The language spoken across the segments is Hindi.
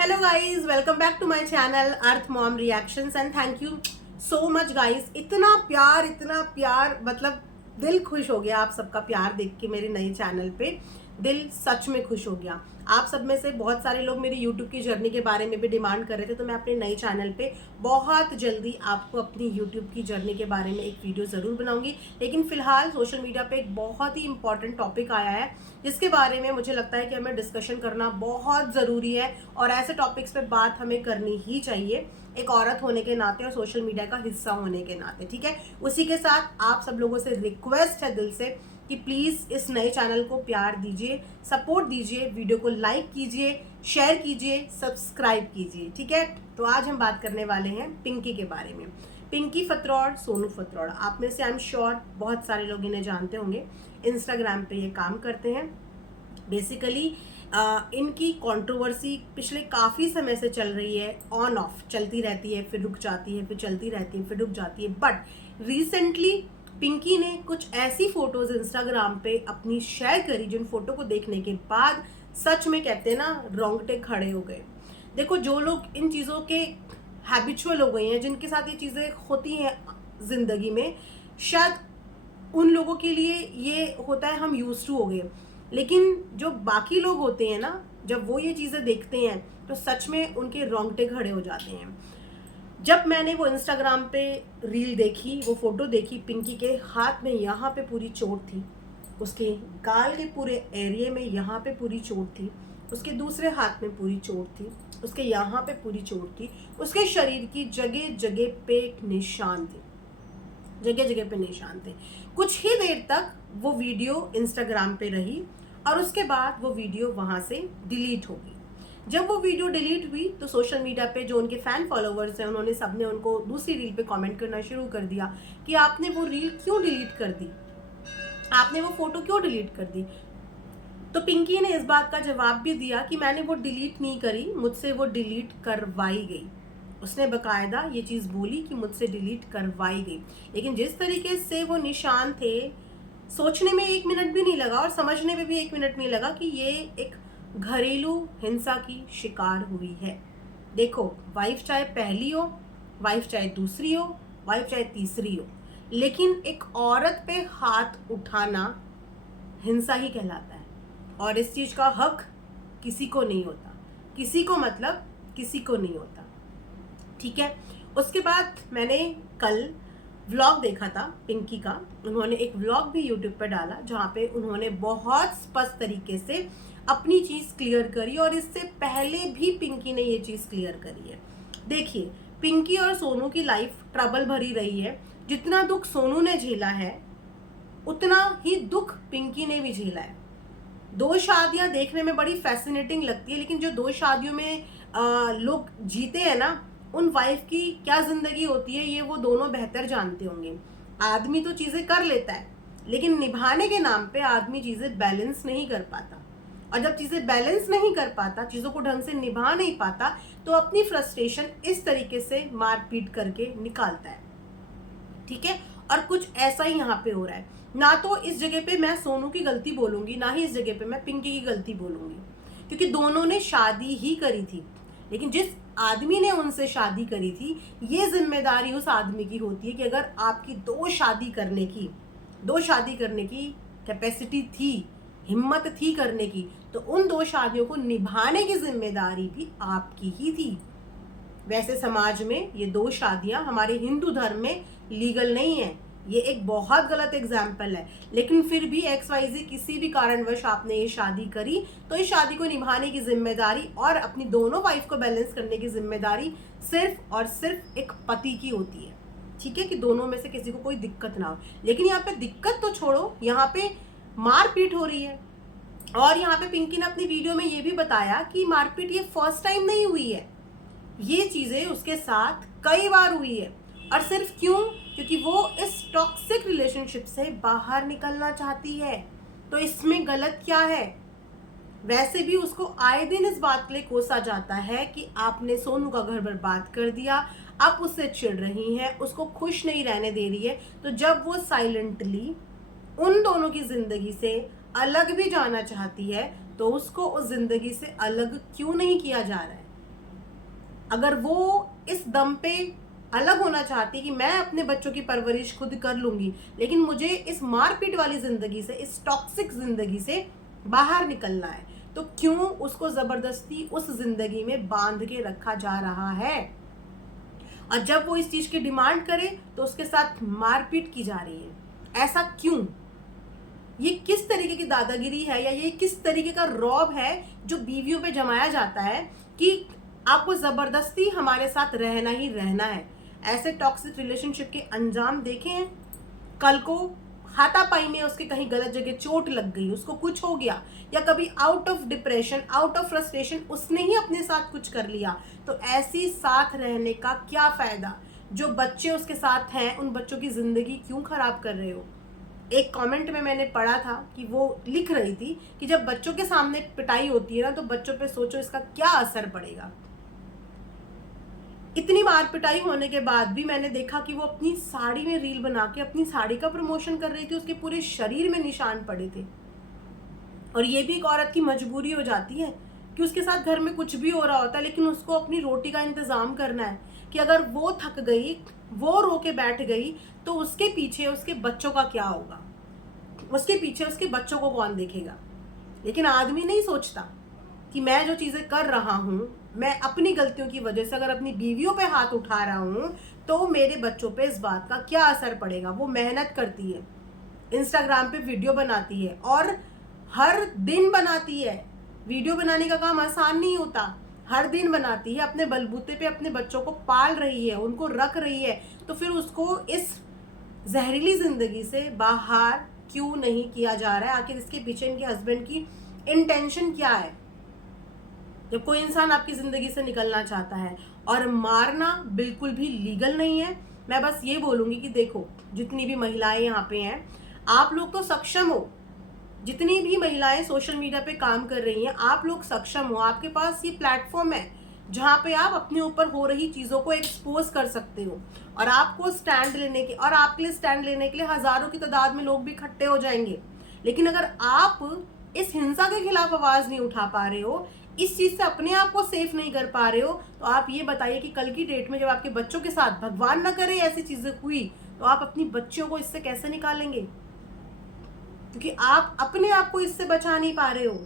Hello guys, welcome back to my channel earth mom reactions and thank you so much guys. इतना प्यार मतलब दिल खुश हो गया आप सबका प्यार देख के मेरे नए चैनल पे। दिल सच में खुश हो गया। आप सब में से बहुत सारे लोग मेरी यूट्यूब की जर्नी के बारे में भी डिमांड कर रहे थे, तो मैं अपने नए चैनल पे बहुत जल्दी आपको अपनी यूट्यूब की जर्नी के बारे में एक वीडियो ज़रूर बनाऊंगी। लेकिन फिलहाल सोशल मीडिया पे एक बहुत ही इंपॉर्टेंट टॉपिक आया है जिसके बारे में मुझे लगता है कि हमें डिस्कशन करना बहुत ज़रूरी है और ऐसे टॉपिक्स पे बात हमें करनी ही चाहिए, एक औरत होने के नाते और सोशल मीडिया का हिस्सा होने के नाते। ठीक है, उसी के साथ आप सब लोगों से रिक्वेस्ट है दिल से कि प्लीज़ इस नए चैनल को प्यार दीजिए, सपोर्ट दीजिए, वीडियो को लाइक कीजिए, शेयर कीजिए, सब्सक्राइब कीजिए। ठीक है, तो आज हम बात करने वाले हैं पिंकी के बारे में। पिंकी फतरौड़, सोनू फतरौड़, आप में से आई एम श्योर बहुत सारे लोग इन्हें जानते होंगे। इंस्टाग्राम पे ये काम करते हैं। बेसिकली इनकी कंट्रोवर्सी पिछले काफ़ी समय से चल रही है, ऑन ऑफ चलती रहती है, फिर रुक जाती है, फिर चलती रहती है, फिर रुक जाती है। बट रिसेंटली पिंकी ने कुछ ऐसी फोटोज इंस्टाग्राम पे अपनी शेयर करी जिन फोटो को देखने के बाद सच में कहते हैं ना, रोंगटे खड़े हो गए। देखो, जो लोग इन चीज़ों के हैबिचुअल हो गए हैं, जिनके साथ ये चीज़ें होती हैं ज़िंदगी में, शायद उन लोगों के लिए ये होता है हम यूज टू हो गए। लेकिन जो बाकी लोग होते हैं ना, जब वो ये चीज़ें देखते हैं तो सच में उनके रोंगटे खड़े हो जाते हैं। जब मैंने वो इंस्टाग्राम पे रील देखी, वो फोटो देखी, पिंकी के हाथ में यहाँ पे पूरी चोट थी, उसके गाल के पूरे एरिया में यहाँ पे पूरी चोट थी, उसके दूसरे हाथ में पूरी चोट थी, उसके यहाँ पे पूरी चोट थी, उसके शरीर की जगह जगह पे निशान थे, जगह जगह पे निशान थे। कुछ ही देर तक वो वीडियो इंस्टाग्राम पे रही और उसके बाद वो वीडियो वहाँ से डिलीट हो गई। जब वो वीडियो डिलीट हुई तो सोशल मीडिया पे जो उनके फैन फॉलोवर्स हैं, उन्होंने सबने उनको दूसरी रील पे कमेंट करना शुरू कर दिया कि आपने वो रील क्यों डिलीट कर दी, आपने वो फोटो क्यों डिलीट कर दी। तो पिंकी ने इस बात का जवाब भी दिया कि मैंने वो डिलीट नहीं करी, मुझसे वो डिलीट करवाई गई। उसने बकायदा ये चीज़ बोली कि मुझसे डिलीट करवाई गई। लेकिन जिस तरीके से वो निशान थे, सोचने में 1 मिनट भी नहीं लगा और समझने में भी 1 मिनट नहीं लगा कि ये एक घरेलू हिंसा की शिकार हुई है। देखो, वाइफ चाहे पहली हो, वाइफ चाहे दूसरी हो, वाइफ चाहे तीसरी हो, लेकिन एक औरत पे हाथ उठाना हिंसा ही कहलाता है और इस चीज़ का हक किसी को नहीं होता, किसी को मतलब किसी को नहीं होता। ठीक है, उसके बाद मैंने कल व्लॉग देखा था पिंकी का। उन्होंने एक व्लॉग भी यूट्यूब पर डाला जहाँ पे उन्होंने बहुत स्पष्ट तरीके से अपनी चीज़ क्लियर करी और इससे पहले भी पिंकी ने ये चीज़ क्लियर करी है। देखिए, पिंकी और सोनू की लाइफ ट्रबल भरी रही है। जितना दुख सोनू ने झेला है उतना ही दुख पिंकी ने भी झेला है। 2 शादियां देखने में बड़ी फैसिनेटिंग लगती है, लेकिन जो 2 शादियों में लोग जीते हैं ना, उन वाइफ की क्या जिंदगी होती है ये वो दोनों बेहतर जानते होंगे। आदमी तो चीजें कर लेता है, लेकिन निभाने के नाम पे आदमी चीजें बैलेंस नहीं कर पाता, और जब चीजें बैलेंस नहीं कर पाता, चीजों को ढंग से निभा नहीं पाता, तो अपनी फ्रस्ट्रेशन इस तरीके से मारपीट करके निकालता है। ठीक है, और कुछ ऐसा ही यहाँ पे हो रहा है। ना तो इस जगह पे मैं सोनू की गलती बोलूंगी, ना ही इस जगह पे मैं पिंकी की गलती बोलूंगी, क्योंकि दोनों ने शादी ही करी थी। लेकिन जिस आदमी ने उनसे शादी करी थी, ये जिम्मेदारी उस आदमी की होती है कि अगर आपकी 2 शादी करने की कैपेसिटी थी, हिम्मत थी करने की, तो उन 2 शादियों को निभाने की जिम्मेदारी भी आपकी ही थी। वैसे समाज में ये 2 शादियां हमारे हिंदू धर्म में लीगल नहीं है, ये एक बहुत गलत एग्जाम्पल है। लेकिन फिर भी XYZ किसी भी कारणवश आपने ये शादी करी, तो इस शादी को निभाने की जिम्मेदारी और अपनी दोनों वाइफ को बैलेंस करने की जिम्मेदारी सिर्फ और सिर्फ एक पति की होती है। ठीक है, कि दोनों में से किसी को कोई दिक्कत ना हो। लेकिन यहाँ पे दिक्कत तो छोड़ो, यहाँ पे मारपीट हो रही है। और यहाँ पे पिंकी ने अपनी वीडियो में ये भी बताया कि मारपीट ये फर्स्ट टाइम नहीं हुई है, ये चीजें उसके साथ कई बार हुई है। और सिर्फ क्यों? क्योंकि वो इस टॉक्सिक रिलेशनशिप से बाहर निकलना चाहती है। तो इसमें गलत क्या है? वैसे भी उसको आए दिन इस बात के लिए कोसा जाता है कि आपने सोनू का घर बर्बाद कर दिया, आप उससे चिढ़ रही हैं, उसको खुश नहीं रहने दे रही है। तो जब वो साइलेंटली उन दोनों की जिंदगी से अलग भी जाना चाहती है, तो उसको उस जिंदगी से अलग क्यों नहीं किया जा रहा है? अगर वो इस दम पे अलग होना चाहती कि मैं अपने बच्चों की परवरिश खुद कर लूंगी, लेकिन मुझे इस मारपीट वाली जिंदगी से, इस टॉक्सिक जिंदगी से बाहर निकलना है, तो क्यों उसको जबरदस्ती उस जिंदगी में बांध के रखा जा रहा है? और जब वो इस चीज की डिमांड करे तो उसके साथ मारपीट की जा रही है। ऐसा क्यों? ये किस तरीके की दादागिरी है, या ये किस तरीके का रौब है जो बीवियों पे जमाया जाता है कि आपको जबरदस्ती हमारे साथ रहना ही रहना है? ऐसे टॉक्सिक रिलेशनशिप के अंजाम देखे हैं। कल को हाथापाई में उसके कहीं गलत जगह चोट लग गई, उसको कुछ हो गया, या कभी out of depression, out of frustration उसने ही अपने साथ कुछ कर लिया, तो ऐसी साथ रहने का क्या फायदा? जो बच्चे उसके साथ हैं उन बच्चों की जिंदगी क्यों खराब कर रहे हो? एक कमेंट में मैंने पढ़ा था कि वो लिख रही थी कि जब बच्चों के सामने पिटाई होती है ना, तो बच्चों पे सोचो इसका क्या असर पड़ेगा। इतनी बार पिटाई होने के बाद भी मैंने देखा कि वो अपनी साड़ी में रील बना के अपनी साड़ी का प्रमोशन कर रही थी, उसके पूरे शरीर में निशान पड़े थे। और ये भी एक औरत की मजबूरी हो जाती है कि उसके साथ घर में कुछ भी हो रहा होता है, लेकिन उसको अपनी रोटी का इंतजाम करना है कि अगर वो थक गई, वो रो के बैठ गई, तो उसके पीछे उसके बच्चों का क्या होगा, उसके पीछे उसके बच्चों को कौन देखेगा। लेकिन आदमी नहीं सोचता कि मैं जो चीजें कर रहा हूँ, मैं अपनी गलतियों की वजह से अगर अपनी बीवियों पे हाथ उठा रहा हूँ, तो मेरे बच्चों पे इस बात का क्या असर पड़ेगा। वो मेहनत करती है, इंस्टाग्राम पे वीडियो बनाती है, और हर दिन बनाती है। वीडियो बनाने का काम आसान नहीं होता, हर दिन बनाती है, अपने बलबूते पे अपने बच्चों को पाल रही है, उनको रख रही है, तो फिर उसको इस जहरीली जिंदगी से बाहर क्यों नहीं किया जा रहा है? आखिर इसके पीछे इनके हस्बैंड की इंटेंशन क्या है? जब कोई इंसान आपकी जिंदगी से निकलना चाहता है, और मारना बिल्कुल भी लीगल नहीं है। मैं बस ये बोलूंगी कि देखो, जितनी भी महिलाएं यहाँ पे हैं, आप लोग तो सक्षम हो, जितनी भी महिलाएं सोशल मीडिया पे काम कर रही हैं, आप लोग सक्षम हो, आपके पास ये प्लेटफॉर्म है जहाँ पे आप अपने ऊपर हो रही चीजों को एक्सपोज कर सकते हो, और आपको स्टैंड लेने के, और आपके लिए स्टैंड लेने के लिए हजारों की तादाद में लोग भी इकट्ठे हो जाएंगे। लेकिन अगर आप इस हिंसा के खिलाफ आवाज नहीं उठा पा रहे हो, इस चीज से अपने आप को सेफ नहीं कर पा रहे हो, तो आप ये बताइए कि कल की डेट में जब आपके बच्चों के साथ, भगवान ना करे ऐसी चीजें हुई, तो आप अपनी बच्चियों को इससे कैसे निकालेंगे? क्योंकि आप अपने आप को इससे बचा नहीं पा रहे हो।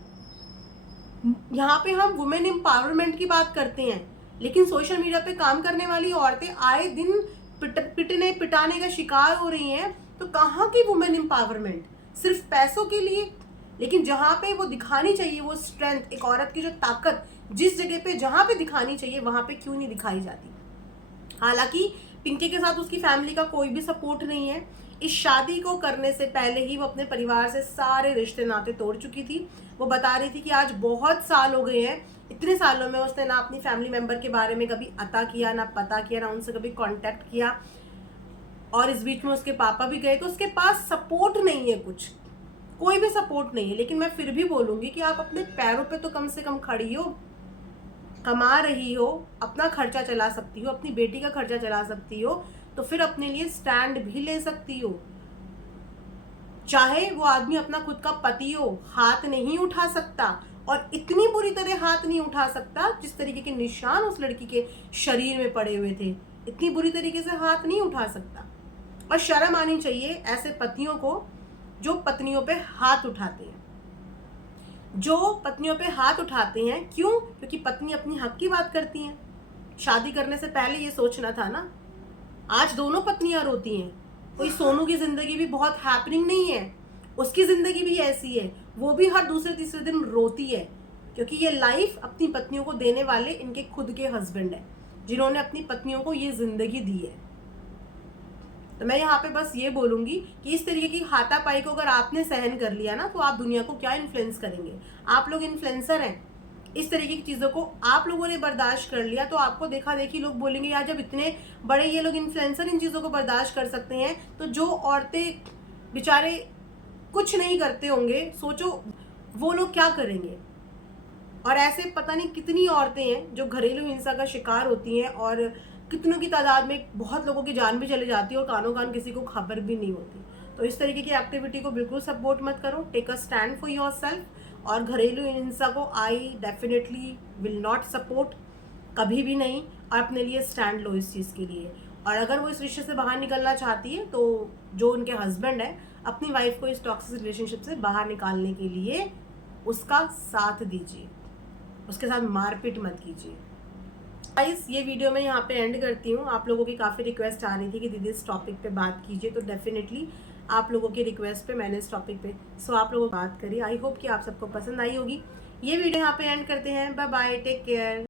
यहाँ पे हम वुमेन एम्पावरमेंट की बात करते हैं, लेकिन सोशल मीडिया पे काम करने वाली औरतें आए दिन पिटने पिटाने का शिकार हो रही हैं। तो कहाँ की वुमेन एम्पावरमेंट? सिर्फ पैसों के लिए। लेकिन जहाँ पे वो दिखानी चाहिए, वो स्ट्रेंथ, एक औरत की जो ताकत जिस जगह पे, जहाँ पे दिखानी चाहिए, वहां पे क्यों नहीं दिखाई जाती? हालांकि पिंकी के साथ उसकी फैमिली का कोई भी सपोर्ट नहीं है। इस शादी को करने से पहले ही वो अपने परिवार से सारे रिश्ते नाते तोड़ चुकी थी। वो बता रही थी कि आज बहुत साल हो गए हैं, इतने सालों में उसने ना अपनी फैमिली मेंबर के बारे में कभी अता किया, ना पता किया, ना उनसे कभी कांटेक्ट किया, और इस बीच में उसके पापा भी गए, तो उसके पास सपोर्ट नहीं है, कुछ कोई भी सपोर्ट नहीं है। लेकिन मैं फिर भी बोलूंगी कि आप अपने पैरों पे तो कम से कम खड़ी हो, कमा रही हो, अपना खर्चा चला सकती हो, अपनी बेटी का खर्चा चला सकती हो, तो फिर अपने लिए स्टैंड भी ले सकती हो। चाहे वो आदमी अपना खुद का पति हो, हाथ नहीं उठा सकता, और इतनी बुरी तरह हाथ नहीं उठा सकता जिस तरीके के निशान उस लड़की के शरीर में पड़े हुए थे, इतनी बुरी तरीके से हाथ नहीं उठा सकता। और शर्म आनी चाहिए ऐसे पतियों को जो पत्नियों पे हाथ उठाते हैं, जो पत्नियों पे हाथ उठाते हैं। क्यों? क्योंकि पत्नी अपनी हक की बात करती हैं। शादी करने से पहले ये सोचना था ना। आज दोनों पत्नियां रोती हैं। कोई सोनू की जिंदगी भी बहुत हैपनिंग नहीं है, उसकी जिंदगी भी ऐसी है, वो भी हर दूसरे तीसरे दिन रोती है, क्योंकि ये लाइफ अपनी पत्नियों को देने वाले इनके खुद के हस्बैंड हैं, जिन्होंने अपनी पत्नियों को ये जिंदगी दी है। तो मैं यहाँ पे बस ये बोलूंगी कि इस तरीके की हाथापाई को अगर आपने सहन कर लिया ना, तो आप दुनिया को क्या इन्फ्लुएंस करेंगे? आप लोग इन्फ्लुएंसर हैं। इस तरीके की चीज़ों को आप लोगों ने बर्दाश्त कर लिया, तो आपको देखा देखी लोग बोलेंगे यार, जब इतने बड़े ये लोग इन्फ्लुएंसर इन चीज़ों को बर्दाश्त कर सकते हैं, तो जो औरतें बेचारे कुछ नहीं करते होंगे, सोचो वो लोग क्या करेंगे। और ऐसे पता नहीं कितनी औरतें हैं जो घरेलू हिंसा का शिकार होती हैं, और कितनों की तादाद में बहुत लोगों की जान भी चली जाती है, और कानों कान किसी को खबर भी नहीं होती। तो इस तरीके की एक्टिविटी को बिल्कुल सपोर्ट मत करो। Take a stand for your self. और घरेलू हिंसा को I definitely will not support. कभी भी नहीं, और अपने लिए स्टैंड लो इस चीज़ के लिए। और अगर वो इस रिश्ते से बाहर निकलना चाहती है तो जो उनके हस्बैंड है अपनी वाइफ को इस टॉक्सिक रिलेशनशिप से बाहर निकालने के लिए उसका साथ दीजिए, उसके साथ मारपीट मत कीजिए। गाइस ये वीडियो मैं यहाँ पे एंड करती हूँ। आप लोगों की काफ़ी रिक्वेस्ट आ रही थी कि दीदी इस टॉपिक पे बात कीजिए, तो डेफिनेटली आप लोगों की रिक्वेस्ट पे मैंने इस टॉपिक पे आप लोगों को बात करी। आई होप कि आप सबको पसंद आई होगी। ये वीडियो यहाँ पे एंड करते हैं। Bye bye, take care.